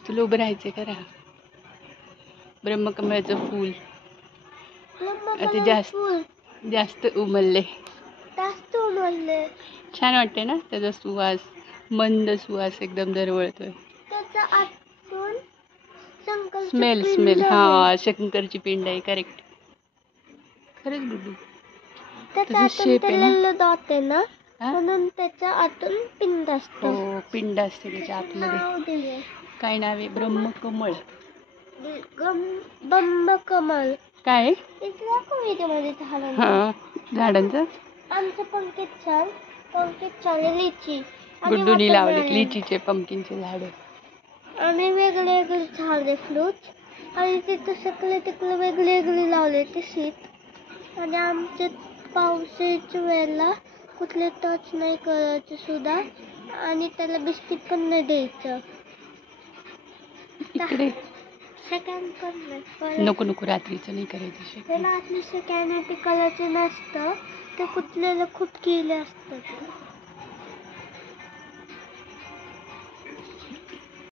तुला उभं राहायचंय का? राहा. ब्रह्मकमळाचं फूल आता जास्त उमलले. छान वाटते ना त्याचा सुवास, मंद सुवास एकदम दरवळतोय. स्मेल हा शंकरची पिंड आहे. करेक्ट. खरंच गुड्डू त्याचा शेप आहे ना म्हणून त्याच्या आतून पिंड असते. हो पिंड असते त्याच्या आतमध्ये. काय नाव आहे? ब्रह्मकमळ. ब्रह्मकमळ काय हा झाडांचं आमचं पंकीत लिची गुड्डूनी लावले लिचीचे पंकीनचे झाड. आणि वेगळे वेगळे झाडे फ्रूट आणि तिथे सगळे तिकडे वेगळे वेगळे लावले ते सीट. आणि आमच्या पावसाच्या वेळेला कुठले टच नाही करायचे सुद्धा आणि त्याला बिस्किट पण नाही द्यायचं. इकडे नको नको रात्रीचं नाही करायचं. त्याला रात्री सेकंड कलरचं नसतं ते कुठल्याला खूप केले असतात.